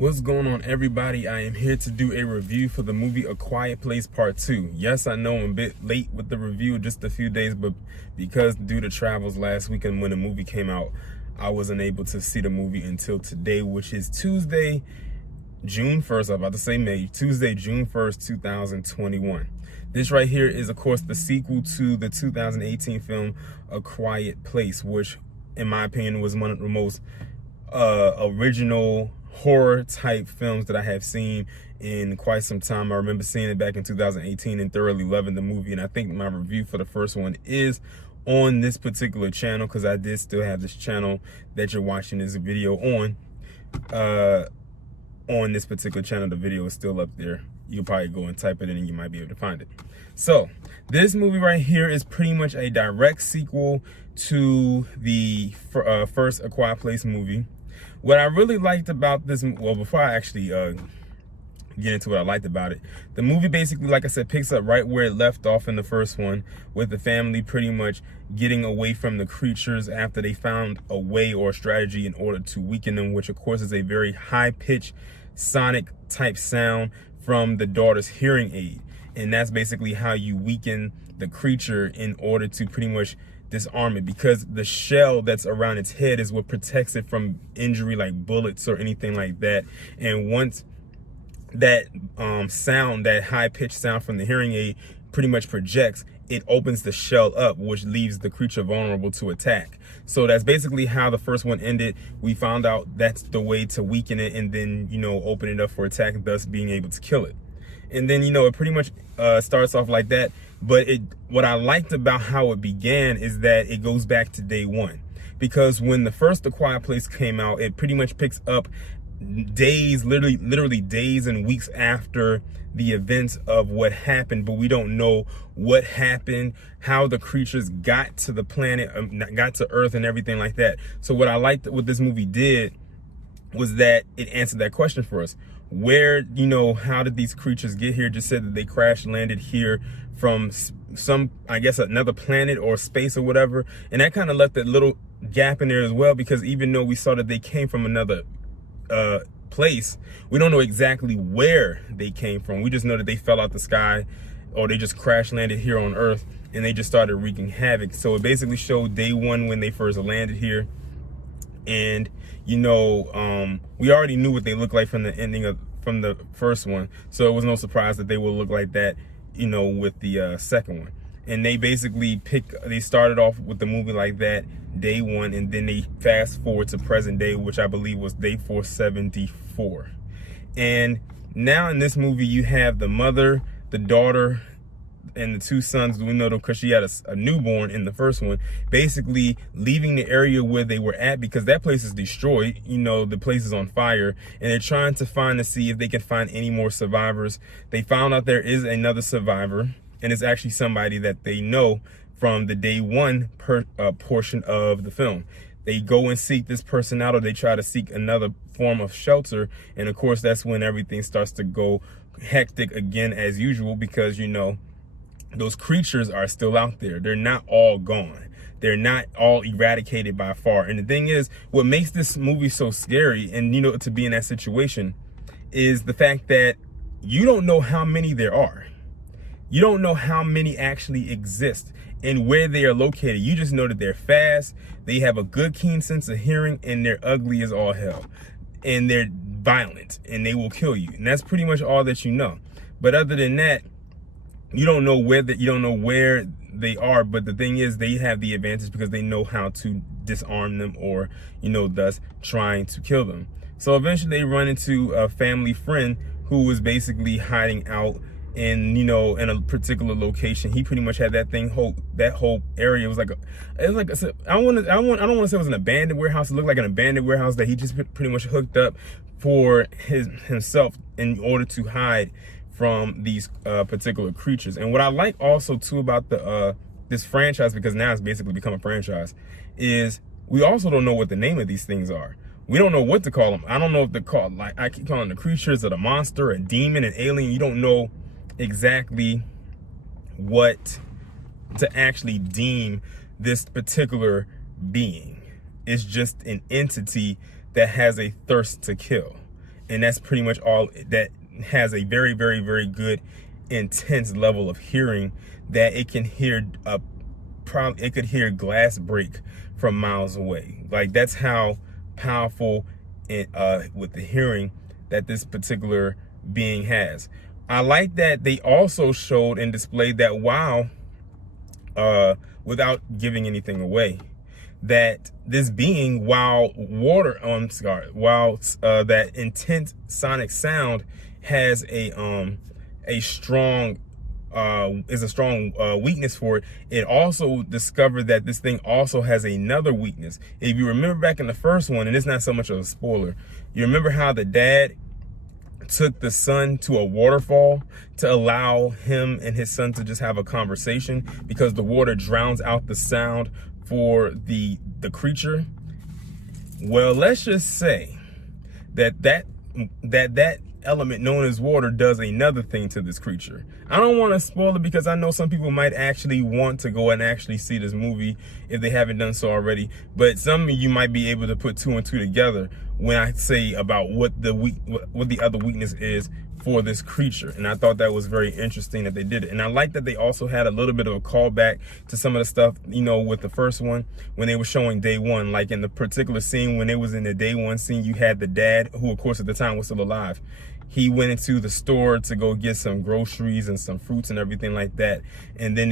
What's going on, everybody? I am here to do a review for the movie A Quiet Place Part 2. Yes, I know I'm a bit late with the review, just a few days, but because due to travels last weekend when the movie came out, I wasn't able to see the movie until today, which is Tuesday, June 1st. I'm about to say May. Tuesday, June 1st, 2021. This right here is, of course, the sequel to the 2018 film A Quiet Place, which, in my opinion, was one of the most original horror type films that I have seen in quite some time. I remember seeing it back in 2018 and thoroughly loving the movie, and I think my review for the first one is on this particular channel, because I did still have this channel that you're watching this video on. On this particular channel, the video is still up there. You can probably go and type it in and you might be able to find it. So this movie right here is pretty much a direct sequel to the first A Quiet Place movie. What I really liked about this, well, before I actually get into what I liked about it, the movie basically, like I said, picks up right where it left off in the first one, with the family pretty much getting away from the creatures after they found a way or a strategy in order to weaken them, which of course is a very high-pitched sonic type sound from the daughter's hearing aid. And that's basically how you weaken the creature in order to pretty much disarm it, because the shell that's around its head is what protects it from injury like bullets or anything like that. And once that sound, that high-pitched sound from the hearing aid pretty much projects, it opens the shell up, which leaves the creature vulnerable to attack. So that's basically how the first one ended. We found out that's the way to weaken it and then, you know, open it up for attack, thus being able to kill it. And then, you know, it pretty much starts off like that. But what I liked about how it began is that it goes back to day one. Because when the first A Quiet Place came out, it pretty much picks up days, literally days and weeks after the events of what happened. But we don't know what happened, how the creatures got to the planet, got to Earth and everything like that. So what I liked what this movie did was that it answered that question for us. Where, you know, how did these creatures get here? Just said that they crash landed here from some, I guess, another planet or space or whatever. And that kind of left that little gap in there as well, because even though we saw that they came from another place, we don't know exactly where they came from. We just know that they fell out the sky, or they just crash landed here on Earth and they just started wreaking havoc. So it basically showed day one when they first landed here. And, you know, we already knew what they looked like from the ending of from the first one, so it was no surprise that they will look like that, you know, with the second one. And they basically they started off with the movie like that, day one, and then they fast forward to present day, which I believe was day 474. And now in this movie, you have the mother, the daughter, and the two sons. We know them because she had a newborn in the first one, basically leaving the area where they were at, because that place is destroyed. You know, the place is on fire, and they're trying to see if they can find any more survivors. They found out there is another survivor, and it's actually somebody that they know from the day one portion of the film. They go and seek this person out, or they try to seek another form of shelter, and of course that's when everything starts to go hectic again as usual, because, you know, those creatures are still out there. They're not all gone. They're not all eradicated by far. And the thing is, what makes this movie so scary, and, you know, to be in that situation, is the fact that you don't know how many there are. You don't know how many actually exist and where they are located. You just know that they're fast, they have a good keen sense of hearing, and they're ugly as all hell. And they're violent, and they will kill you. And that's pretty much all that you know. But other than that, you don't know where they are. But the thing is, they have the advantage because they know how to disarm them, or, you know, thus trying to kill them. So eventually they run into a family friend who was basically hiding out in, you know, in a particular location. He pretty much had that whole area. I don't want to say it was an abandoned warehouse. It looked like an abandoned warehouse that he just pretty much hooked up for himself in order to hide from these particular creatures. And what I like also too about this franchise, because now it's basically become a franchise, is we also don't know what the name of these things are. We don't know what to call them. I don't know if they're called, like, I keep calling the creatures or the monster, a demon, an alien. You don't know exactly what to actually deem this particular being. It's just an entity that has a thirst to kill. and that's pretty much all that has a very, very, very good intense level of hearing that it can hear it could hear glass break from miles away. Like, that's how powerful with the hearing that this particular being has. I like that they also showed and displayed that without giving anything away, that this being, while that intense sonic sound has a strong weakness for it, it also discovered that this thing also has another weakness. If you remember back in the first one, and it's not so much of a spoiler, you remember how the dad took the son to a waterfall to allow him and his son to just have a conversation because the water drowns out the sound for the creature. Well, let's just say that element known as water does another thing to this creature. I don't want to spoil it because I know some people might actually want to go and actually see this movie if they haven't done so already, but some of you might be able to put two and two together when I say about what the other weakness is for this creature. And I thought that was very interesting that they did it. And I like that they also had a little bit of a callback to some of the stuff, you know, with the first one when they were showing day one. Like in the particular scene when it was in the day one scene, you had the dad, who of course at the time was still alive. He went into the store to go get some groceries and some fruits and everything like that. And then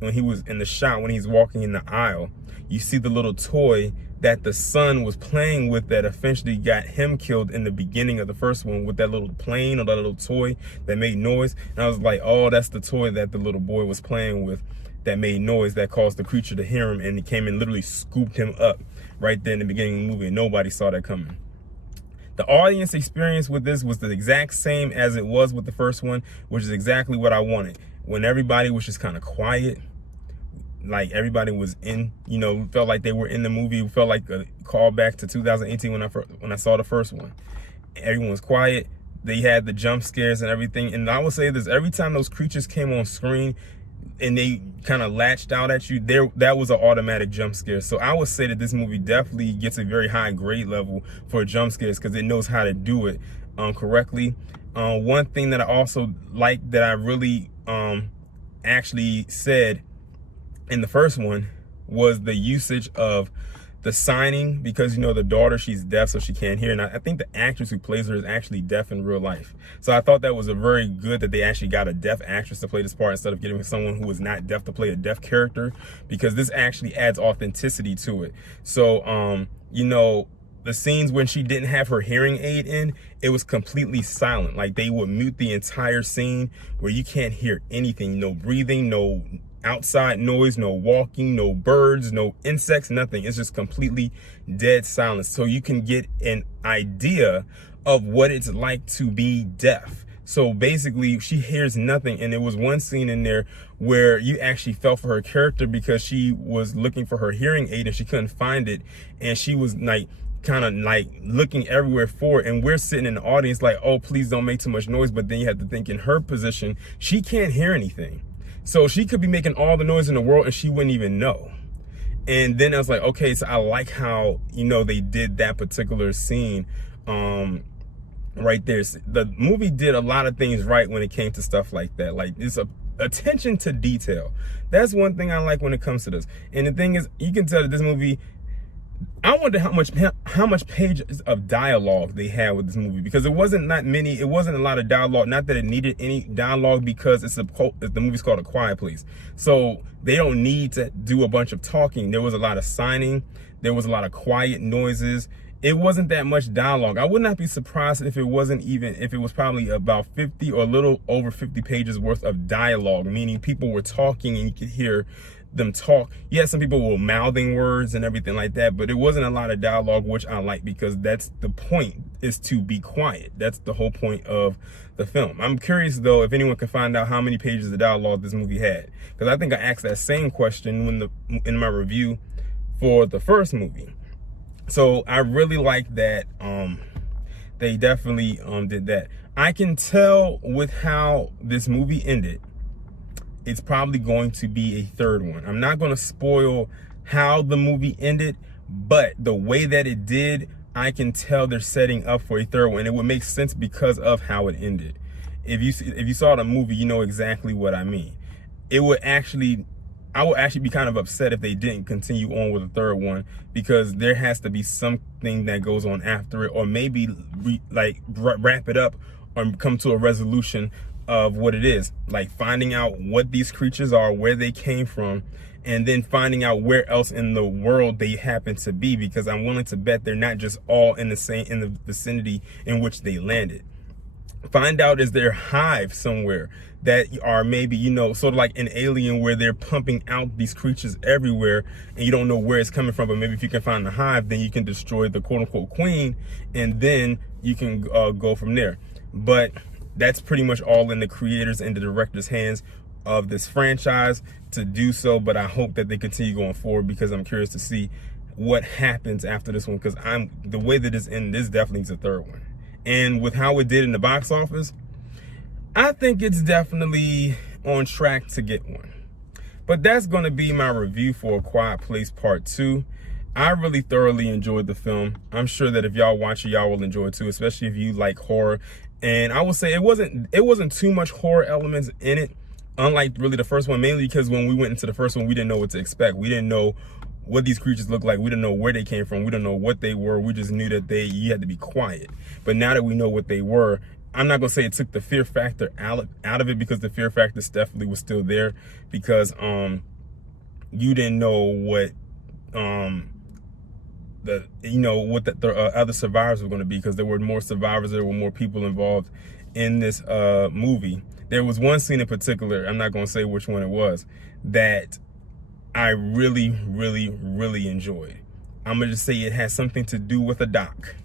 when he was in the shop, when he's walking in the aisle, you see the little toy that the son was playing with that eventually got him killed in the beginning of the first one, with that little plane or that little toy that made noise. And I was like, oh, that's the toy that the little boy was playing with that made noise that caused the creature to hear him, and he came and literally scooped him up right there in the beginning of the movie, and nobody saw that coming. The audience experience with this was the exact same as it was with the first one, which is exactly what I wanted. When everybody was just kind of quiet, like everybody was in, you know, felt like they were in the movie. It felt like a callback to 2018 when I saw the first one. Everyone was quiet. They had the jump scares and everything. And I will say this, every time those creatures came on screen and they kind of latched out at you, that was an automatic jump scare. So I would say that this movie definitely gets a very high grade level for jump scares because it knows how to do it correctly. One thing that I also like that I really actually said in the first one was the usage of the signing, because, you know, the daughter, she's deaf, so she can't hear. And I think the actress who plays her is actually deaf in real life. So I thought that was a very good that they actually got a deaf actress to play this part instead of getting someone who was not deaf to play a deaf character, because this actually adds authenticity to it. So, you know, the scenes when she didn't have her hearing aid in, it was completely silent. Like, they would mute the entire scene where you can't hear anything, no breathing, no outside noise, no walking, no birds, no insects, nothing. It's just completely dead silence. So you can get an idea of what it's like to be deaf. So basically she hears nothing. And there was one scene in there where you actually felt for her character because she was looking for her hearing aid and she couldn't find it. And she was like, kind of like looking everywhere for it, and we're sitting in the audience like, oh, please don't make too much noise. But then you have to think, in her position, she can't hear anything. So she could be making all the noise in the world and she wouldn't even know. And then I was like, okay, so I like how, you know, they did that particular scene right there. The movie did a lot of things right when it came to stuff like that. Like, it's attention to detail. That's one thing I like when it comes to this. And the thing is, you can tell that this movie, I wonder how much pages of dialogue they had with this movie, because it wasn't a lot of dialogue. Not that it needed any dialogue, because the movie's called A Quiet Place, so they don't need to do a bunch of talking. There was a lot of signing, there was a lot of quiet noises. It wasn't that much dialogue. I would not be surprised if it was probably about 50 or a little over 50 pages worth of dialogue, meaning people were talking and you could hear them talk. Yeah, some people were mouthing words and everything like that, but it wasn't a lot of dialogue, which I like, because that's the point, is to be quiet. That's the whole point of the film. I'm curious though if anyone can find out how many pages of dialogue this movie had, because I think I asked that same question in my review for the first movie. So I really like that they definitely did that. I can tell with how this movie ended, it's probably going to be a third one. I'm not going to spoil how the movie ended, but the way that it did, I can tell they're setting up for a third one. It would make sense because of how it ended. If you saw the movie, you know exactly what I mean. I would actually be kind of upset if they didn't continue on with the third one, because there has to be something that goes on after it, or maybe wrap it up or come to a resolution of what it is, like finding out what these creatures are, where they came from, and then finding out where else in the world they happen to be, because I'm willing to bet they're not just all in the vicinity in which they landed. Find out, is there hive somewhere that are maybe, you know, sort of like an Alien, where they're pumping out these creatures everywhere and you don't know where it's coming from. But maybe if you can find the hive, then you can destroy the quote unquote queen, and then you can go from there. But that's pretty much all in the creators and the director's hands of this franchise to do so. But I hope that they continue going forward, because I'm curious to see what happens after this one, because the way that it's in, this definitely is a third one. And with how it did in the box office, I think it's definitely on track to get one. But that's going to be my review for A Quiet Place Part 2. I really thoroughly enjoyed the film. I'm sure that if y'all watch it, y'all will enjoy it too, especially if you like horror. And I will say it wasn't too much horror elements in it, unlike really the first one, mainly because when we went into the first one, we didn't know what to expect. We didn't know what these creatures looked like. We didn't know where they came from. We didn't know what they were. We just knew that you had to be quiet. But now that we know what they were, I'm not gonna say it took the fear factor out of it, because the fear factor definitely was still there, because you didn't know what the other survivors were going to be, because there were more survivors, there were more people involved in this movie. There was one scene in particular, I'm not going to say which one it was, that I really, really, really enjoyed. I'm going to just say it has something to do with a doc.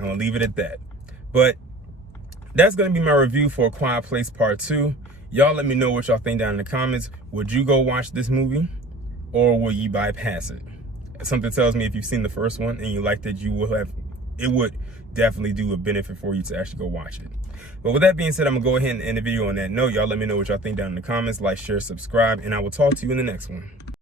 I'm going to leave it at that. But that's going to be my review for A Quiet Place Part 2. Y'all let me know what y'all think down in the comments. Would you go watch this movie, or will you bypass it? Something tells me if you've seen the first one and you liked it, it would definitely do a benefit for you to actually go watch it. But with that being said, I'm gonna go ahead and end the video on that note. Y'all let me know what y'all think down in the comments. Like, share, subscribe, and I will talk to you in the next one.